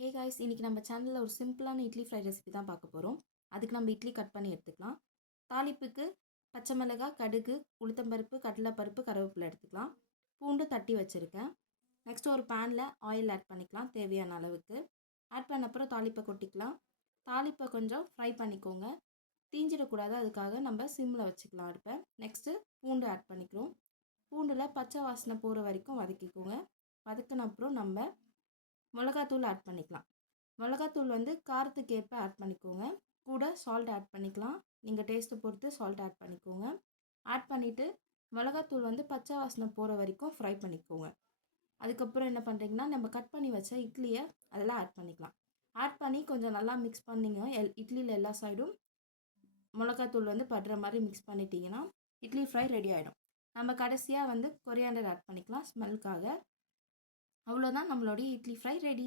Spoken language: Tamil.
ஹே காய்ஸ், இன்றைக்கி நம்ம சேனலில் ஒரு சிம்பிளான இட்லி ஃப்ரை ரெசிபி தான் பார்க்க போகிறோம். அதுக்கு நம்ம இட்லி கட் பண்ணி எடுத்துக்கலாம். தாளிப்புக்கு பச்சை மிளகாய், கடுகு, உளுத்தம்பருப்பு, கடலைப்பருப்பு, கருவேப்பிலை எடுத்துக்கலாம். பூண்டு தட்டி வச்சுருக்கேன். நெக்ஸ்ட் ஒரு பேனில் ஆயில் ஆட் பண்ணிக்கலாம் தேவையான அளவுக்கு. ஆட் பண்ண அப்புறம் தாளிப்பை கொட்டிக்கலாம். தாளிப்பை கொஞ்சம் ஃப்ரை பண்ணிக்கோங்க, தீஞ்சிடக்கூடாது. அதுக்காக நம்ம சிம்மில் வச்சுக்கலாம் அடுப்பை. நெக்ஸ்ட்டு பூண்டு ஆட் பண்ணிக்கிறோம். பூண்டில் பச்சை வாசனை போகிற வரைக்கும் வதக்கிக்கோங்க. வதக்கின அப்புறம் நம்ம மிளகாத்தூள் ஆட் பண்ணிக்கலாம். மிளகாத்தூள் காரத்துக்கு ஏற்ப ஆட் பண்ணிக்கோங்க. கூட சால்ட் ஆட் பண்ணிக்கலாம். நீங்கள் டேஸ்ட்டை பொறுத்து சால்ட் ஆட் பண்ணிக்கோங்க. ஆட் பண்ணிவிட்டு மிளகாத்தூள் பச்சை வாசனை போகிற வரைக்கும் ஃப்ரை பண்ணிக்கோங்க. அதுக்கப்புறம் என்ன பண்ணுறீங்கன்னா, நம்ம கட் பண்ணி வச்ச இட்லியை அதெல்லாம் ஆட் பண்ணிக்கலாம். ஆட் பண்ணி கொஞ்சம் நல்லா மிக்ஸ் பண்ணிங்க. இட்லியில் எல்லா சைடும் மிளகாத்தூள் படுற மாதிரி மிக்ஸ் பண்ணிட்டீங்கன்னா இட்லி ஃப்ரை ரெடி ஆகிடும். நம்ம கடைசியாக கொரியாண்டர் ஆட் பண்ணிக்கலாம் ஸ்மெல்லுக்காக. அவ்வளோதான், நம்மளுடைய இட்லி ஃப்ரை ரெடி.